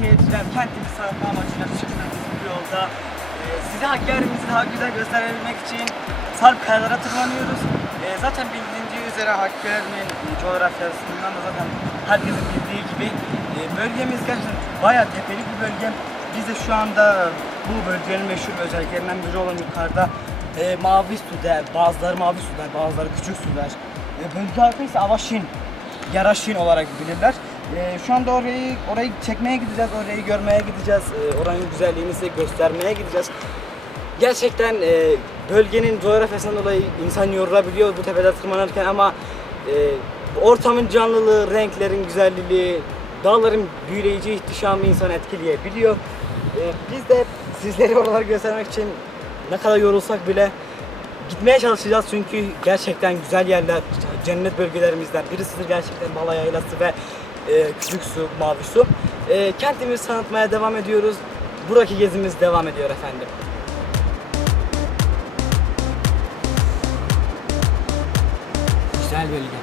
seyirciler, kentimizi tanıtma amacıyla çıktığımız bu yolda size Hakkari'mizi daha güzel gösterebilmek için Sarp kayalara tırmanıyoruz. Zaten bilindiği üzere Hakkari'nin coğrafyasından da zaten herkesin bildiği gibi bölgemiz gerçekten bayağı tepelik bir bölge. Biz de şu anda bu bölgenin meşhur özelliklerinden biri olan yukarıda mavi sular, bazıları mavi sular, bazıları küçük sular. Bölge halkı ise Avaşin, Yaraşin olarak bilirler. Şu anda orayı çekmeye gideceğiz, orayı görmeye gideceğiz, oranın güzelliğini size göstermeye gideceğiz. Gerçekten bölgenin coğrafyasından dolayı insan yorulabiliyor bu tepeler tırmanırken ama ortamın canlılığı, renklerin güzelliği, dağların büyüleyici ihtişamı insanı etkileyebiliyor. Biz de sizlere oraları göstermek için ne kadar yorulsak bile gitmeye çalışacağız çünkü gerçekten güzel yerler, cennet bölgelerimizden birisidir gerçekten Bala Yaylası ve Küçük Su, Mavi Su. Kentimizi tanıtmaya devam ediyoruz. Buradaki gezimiz devam ediyor efendim. Güzel bölge.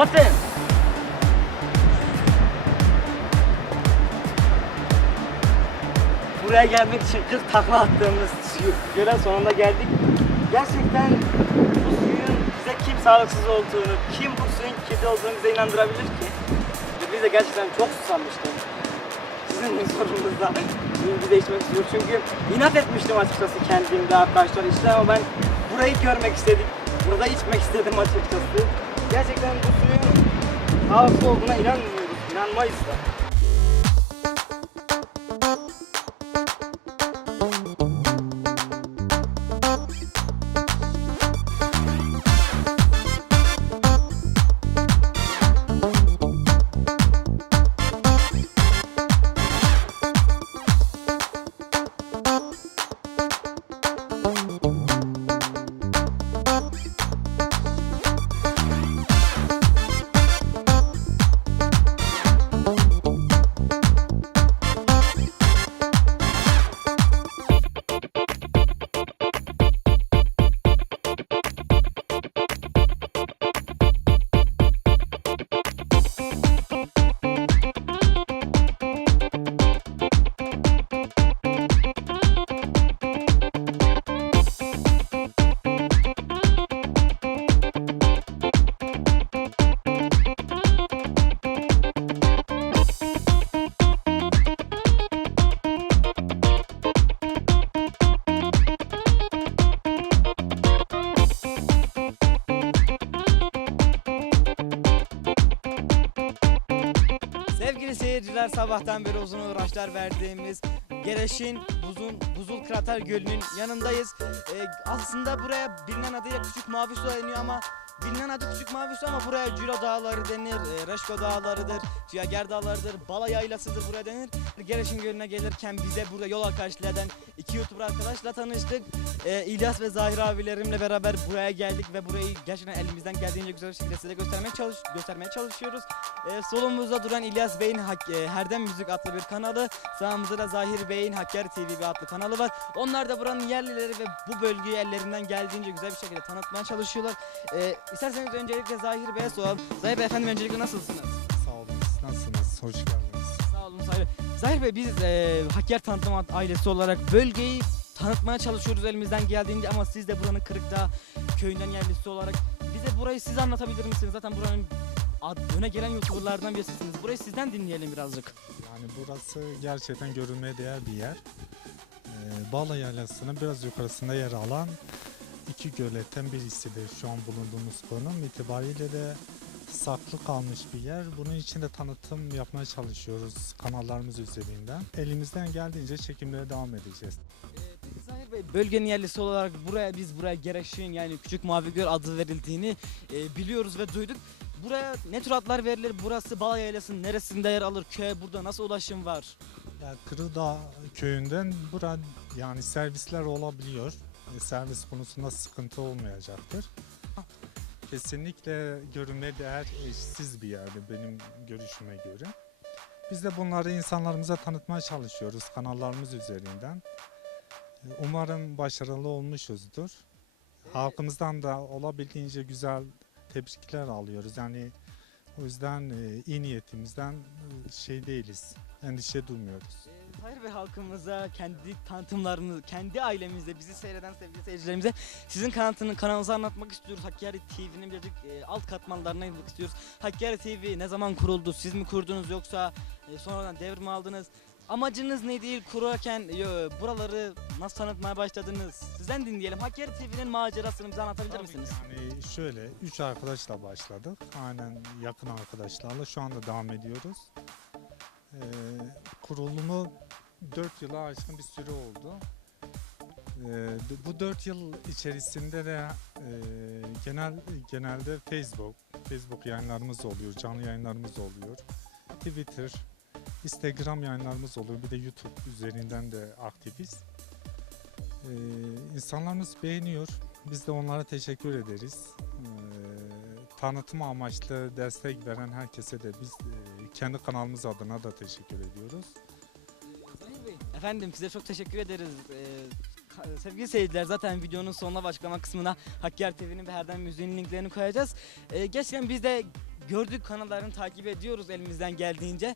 Nasıl? Buraya gelmek için 40 takla attığımız göle sonunda geldik. Gerçekten bu suyun bize kim sağlıksız olduğunu, kim bu suyun kirli olduğunu bize inandırabilir ki? Biz de gerçekten çok susamıştık. Sizin sorunuzda suyun bize içmek istiyor. Çünkü inat etmiştim açıkçası kendimde arkadaşlar işte ama ben burayı görmek istedim. Burada içmek istedim açıkçası. Gerçekten bu suyun sağlıklı olduğuna inanmıyoruz, inanmayız da. seyirciler, sabahtan beri uzun uğraşlar verdiğimiz Gereş'in Buzul Krater Gölü'nün yanındayız. Aslında buraya bilinen adıyla Küçük Mavi Su deniyor ama bilinen adı Küçük Mavi Su ama buraya Cülo Dağları denir, Reşko Dağları'dır, Ciğerger Dağları'dır, Bala Yaylası'dır buraya denir. Gereş'in Gölü'ne gelirken bize burada yol arkadaşlığı eden iki YouTuber arkadaşla tanıştık. İlyas ve Zahir abilerimle beraber buraya geldik ve burayı gerçekten elimizden geldiğince güzel bir şekilde size göstermeye çalışıyoruz. Solumuzda duran İlyas Bey'in Herdem Müzik adlı bir kanalı, sağımızda da Zahir Bey'in Hakkari TV adlı kanalı var. Onlar da buranın yerlileri ve bu bölgeyi ellerinden geldiğince güzel bir şekilde tanıtmaya çalışıyorlar. İsterseniz öncelikle Zahir Bey'e soralım. Zahir Bey efendim, öncelikle nasılsınız? Sağ olun, siz nasılsınız? Hoş geldiniz. Sağ olun Zahir Bey. Zahir Bey, biz Hakkari Tanıtım ailesi olarak bölgeyi tanıtmaya çalışıyoruz elimizden geldiğince ama siz de buranın Kırıkdağ köyünden yerlisi olarak bize burayı siz anlatabilir misiniz? Zaten buranın öne gelen YouTuber'lardan birisiniz. Burayı sizden dinleyelim birazcık. Yani burası gerçekten görülmeye değer bir yer. Bala Yaylası'nın biraz yukarısında yer alan iki göletten birisidir. Şu an bulunduğumuz konum itibariyle de saklı kalmış bir yer. Bunun için de tanıtım yapmaya çalışıyoruz kanallarımız üzerinden. Elimizden geldiğince çekimlere devam edeceğiz. Peki Zahir Bey, bölgenin yerlisi olarak biz buraya Gereş'in yani Küçük Mavi Göl adı verildiğini biliyoruz ve duyduk. Buraya ne tür adlar verilir? Burası Bala Yaylası'nın neresinde yer alır? Köye burada nasıl ulaşım var? Yani Kırıldağ köyünden buraya yani servisler olabiliyor. Servis konusunda sıkıntı olmayacaktır. Kesinlikle görünmeye değer eşsiz bir yerde benim görüşüme göre. Biz de bunları insanlarımıza tanıtmaya çalışıyoruz kanallarımız üzerinden. Umarım başarılı olmuşuzdur. Halkımızdan da olabildiğince güzel tebrikler alıyoruz. Yani o yüzden iyi niyetimizden değiliz, endişe duymuyoruz. Zahir Bey, halkımıza, kendi tanıtımlarımızı, kendi ailemizde bizi seyreden sevgili seyircilerimize sizin kanalınızı anlatmak istiyoruz. Hakkari TV'nin birazcık alt katmanlarına inmek istiyoruz. Hakkari TV ne zaman kuruldu? Siz mi kurdunuz yoksa sonradan devrim aldınız? Amacınız neydi kurarken, buraları nasıl tanıtmaya başladınız? Sizden dinleyelim. Hakkari TV'nin macerasını bize anlatabilir misiniz? Yani şöyle 3 arkadaşla başladık. Aynen yakın arkadaşlarla şu anda devam ediyoruz. Kurulumu 4 yıla aşkın bir süre oldu. Bu 4 yıl içerisinde de genelde Facebook yayınlarımız oluyor, canlı yayınlarımız oluyor. Twitter, Instagram yayınlarımız oluyor. Bir de YouTube üzerinden de aktifiz. İnsanlarımız beğeniyor. Biz de onlara teşekkür ederiz. Tanıtım amaçlı destek veren herkese de biz kendi kanalımız adına da teşekkür ediyoruz. Zahir Bey, efendim size çok teşekkür ederiz. Sevgili seyirciler, zaten videonun sonuna açıklama kısmına Hakkari TV'nin ve Herdem Müziğin linklerini koyacağız. Gerçekten biz de gördük kanallarını takip ediyoruz elimizden geldiğince.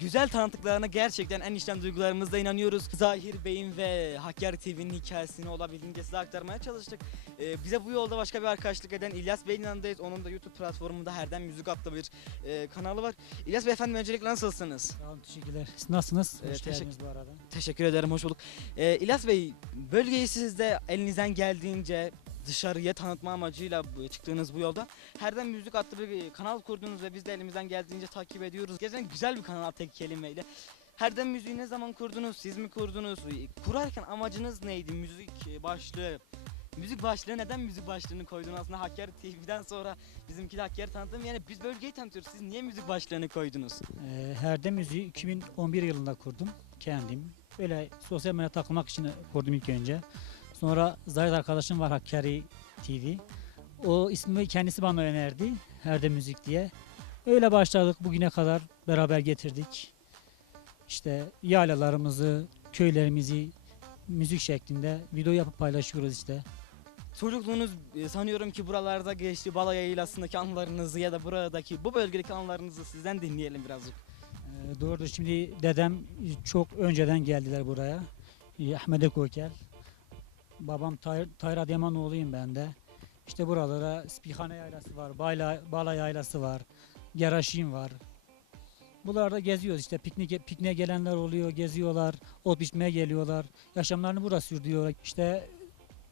Güzel tanıttıklarına gerçekten en içten duygularımızla inanıyoruz. Zahir Bey'in ve Hakkari TV'nin hikayesini olabildiğince size aktarmaya çalıştık. Bize bu yolda başka bir arkadaşlık eden İlyas Bey'in yanındayız. Onun da YouTube platformunda Herdem Müzik adlı bir kanalı var. İlyas Bey efendim, öncelikle nasılsınız? Sağ olun, teşekkürler. Siz nasılsınız? Hoş geldiniz bu arada. Teşekkür ederim, hoş bulduk. İlyas Bey, bölgeyi siz de elinizden geldiğince dışarıya tanıtma amacıyla çıktığınız bu yolda Herdem Müzik adlı bir kanal kurdunuz ve biz de elimizden geldiğince takip ediyoruz. Gerçekten güzel bir kanal, tek kelimeyle. Herdem Müziği ne zaman kurdunuz? Siz mi kurdunuz? Kurarken amacınız neydi? Müzik başlığı neden müzik başlığını koydunuz? Aslında Hakkari TV'den sonra bizimki de Hakkari tanıtım. Yani biz bölgeyi tanıtıyoruz. Siz niye müzik başlığını koydunuz? Herdem Müziği 2011 yılında kurdum kendim. Böyle sosyal medyaya takılmak için kurdum ilk önce. Sonra Zahid arkadaşım var, Hakkari TV. O ismi kendisi bana önerdi, Herdem Müzik diye. Öyle başladık, bugüne kadar beraber getirdik. İşte yaylalarımızı, köylerimizi müzik şeklinde video yapıp paylaşıyoruz işte. Çocukluğunuz sanıyorum ki buralarda geçti. Bala Yaylası'ndaki anılarınızı ya da bu bölgedeki anılarınızı sizden dinleyelim birazcık. Doğrudur, şimdi dedem çok önceden geldiler buraya. Ahmet Kokel. Babam Tayyar Adıyamanlıoğluyum ben de. İşte buralara Spihane Yaylası var, Bala Yaylası var, Geraşin var. Buralarda geziyoruz işte, pikniğe gelenler oluyor, geziyorlar, ot biçmeye geliyorlar, yaşamlarını burada sürdürüyorlar. İşte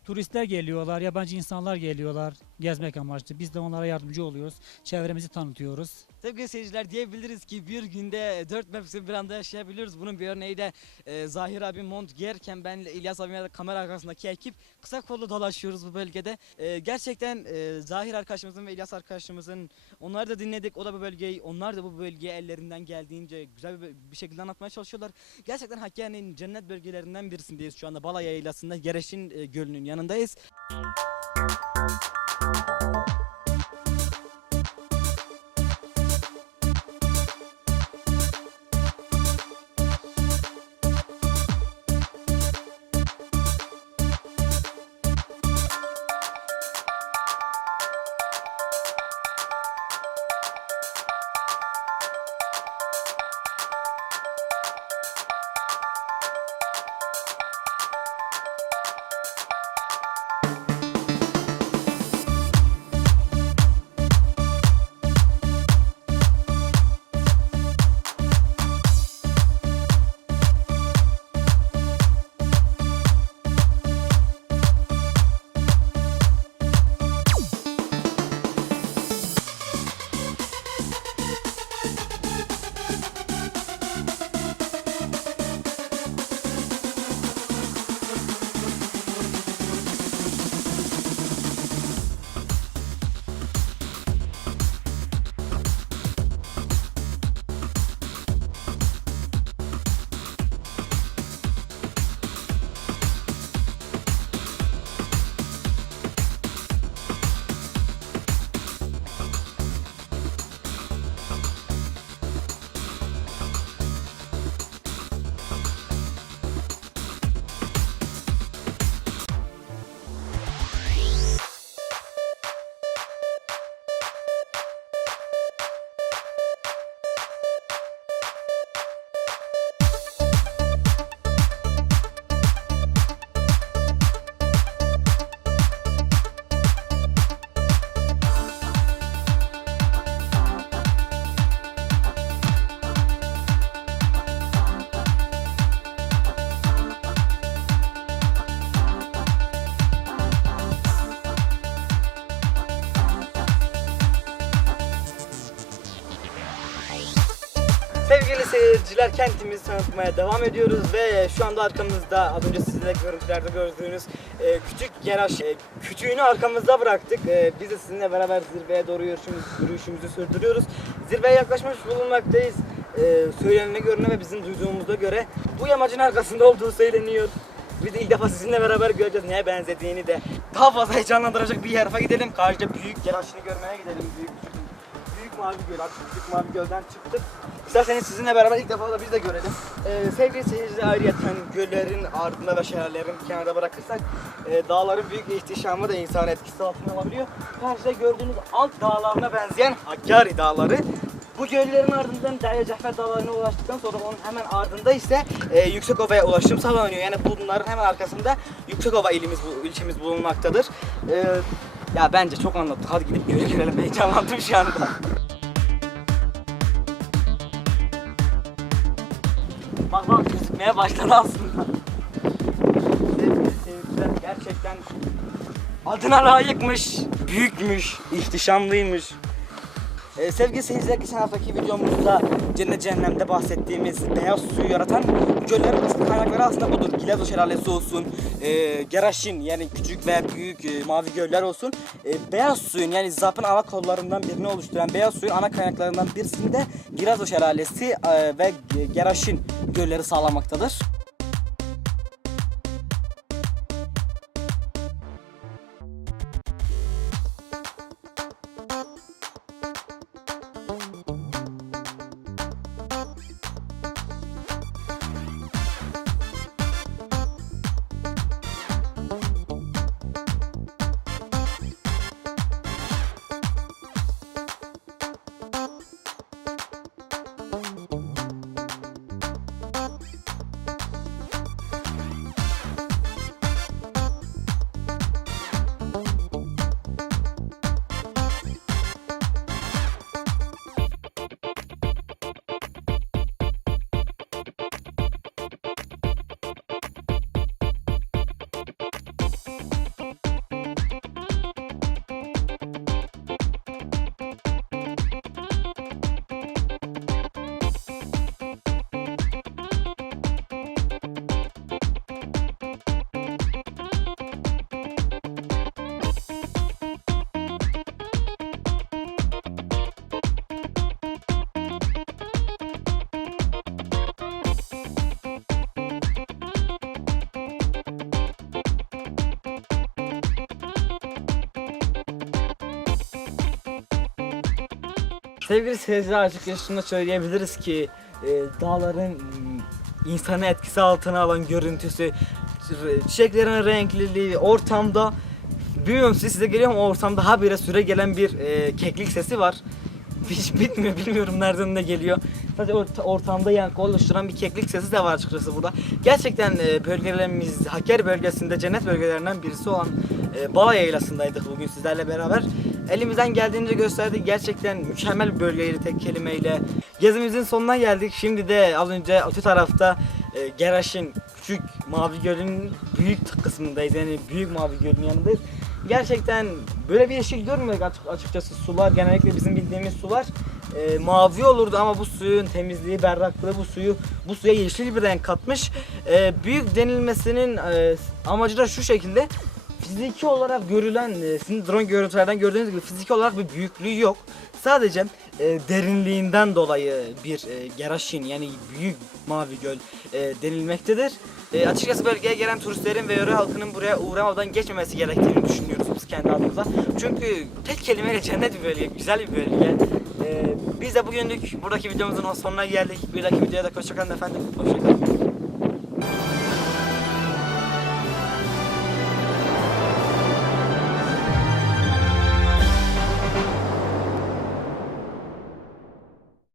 turistler geliyorlar, yabancı insanlar geliyorlar gezmek amaçlı. Biz de onlara yardımcı oluyoruz, çevremizi tanıtıyoruz. Sevgili seyirciler, diyebiliriz ki bir günde 4 mevsim bir anda yaşayabiliyoruz. Bunun bir örneği de Zahir abi mont giyerken ben İlyas abimle de kamera arkasındaki ekip kısa kollu dolaşıyoruz bu bölgede. Gerçekten Zahir arkadaşımızın ve İlyas arkadaşımızın, onları da dinledik. O da bu bölgeyi, onlar da bu bölgeye ellerinden geldiğince güzel bir şekilde anlatmaya çalışıyorlar. Gerçekten Hakkari'nin cennet bölgelerinden birisindeyiz şu anda. Bala Yaylası'nda Gereşin Gölü'nün yanındayız. Sevgili seyirciler, kentimizi tanıtmaya devam ediyoruz ve şu anda arkamızda az önce sizin de görüntülerde gördüğünüz küçük Geraş küçüğünü arkamızda bıraktık. Biz de sizinle beraber zirveye doğru yürüyüşümüzü sürdürüyoruz. Zirveye yaklaşmış bulunmaktayız. Söylenene görüne ve bizim duyduğumuza göre bu yamacın arkasında olduğu söyleniyor. Biz de ilk defa sizinle beraber göreceğiz neye benzediğini de. Daha fazla heyecanlandıracak bir tarafa gidelim. Karşıda büyük Geraş'ını görmeye gidelim. Büyük mavi göl, büyük mavi gölden çıktık. İsterseniz sizinle beraber ilk defa da biz de görelim. Sevgili seyirciler, ayrıyeten göllerin ardında ve şelalelerin kenarda bırakırsak dağların büyük ihtişamı da insan etkisi altına alabiliyor. Karşıda gördüğünüz alt dağlarına benzeyen Hakkari dağları. Bu göllerin ardından Derya Cafer dağlarına ulaştıktan sonra onun hemen ardında ise Yüksekova'ya ulaşım sağlanıyor. Yani bunların hemen arkasında Yüksekova ilçemiz bulunmaktadır. Ya bence çok anlattık. Hadi gidip görelim. Heyecanlandım şu anda. Bak gözükmeye başladı aslında. Sevgili seyirciler, gerçekten adına layıkmış, büyükmüş, ihtişamlıymış. Sevgili seyirciler, geçen haftaki videomuzda Cennet Cehennem'de bahsettiğimiz beyaz suyu yaratan göllerin asıl kaynakları aslında budur. Girezo Şelalesi olsun, Geraşin yani küçük ve büyük mavi göller olsun. Beyaz suyun yani Zap'ın ana kollarından birini oluşturan beyaz suyun ana kaynaklarından birisini de Girezo Şelalesi ve Geraşin gölleri sağlamaktadır. Sevgili seyirciler, açıkçası şunu da söyleyebiliriz ki dağların insanı etkisi altına alan görüntüsü, çiçeklerin renkliliği, ortamda bilmiyorum size geliyor mu, ortamda habire süre gelen bir keklik sesi var. Hiç bitmiyor, bilmiyorum nereden de geliyor. Sadece ortamda yankı oluşturan bir keklik sesi de var açıkçası burada. Gerçekten bölgelerimiz Hakkari bölgesinde cennet bölgelerinden birisi olan Bala Yaylası'ndaydık bugün sizlerle beraber. Elimizden geldiğince gösterdik. Gerçekten mükemmel bir bölgeydi tek kelimeyle. Gezimizin sonuna geldik. Şimdi de az önce öte tarafta Geraş'ın küçük Mavi Gölü'nün büyük kısmındayız. Yani büyük Mavi Gölü'nün yanındayız. Gerçekten böyle bir yeşil görmedik açıkçası. Sular genellikle bizim bildiğimiz sular mavi olurdu ama bu suyun temizliği, berraklığı bu suya yeşil bir renk katmış. Büyük denilmesinin amacı da şu şekilde. Fiziki olarak görülen, sizin drone görüntülerden gördüğünüz gibi fiziki olarak bir büyüklüğü yok. Sadece derinliğinden dolayı bir Geraşin yani büyük Mavi Göl denilmektedir. Açıkçası bölgeye gelen turistlerin ve yöre halkının buraya uğramadan geçmemesi gerektiğini düşünüyoruz biz kendi adımıza. Çünkü tek kelimeyle cennet bir bölge, güzel bir bölge. Biz de bugünlük buradaki videomuzun sonuna geldik. Bir dahaki videoda hoşçakalın efendim. Hoşçakalın.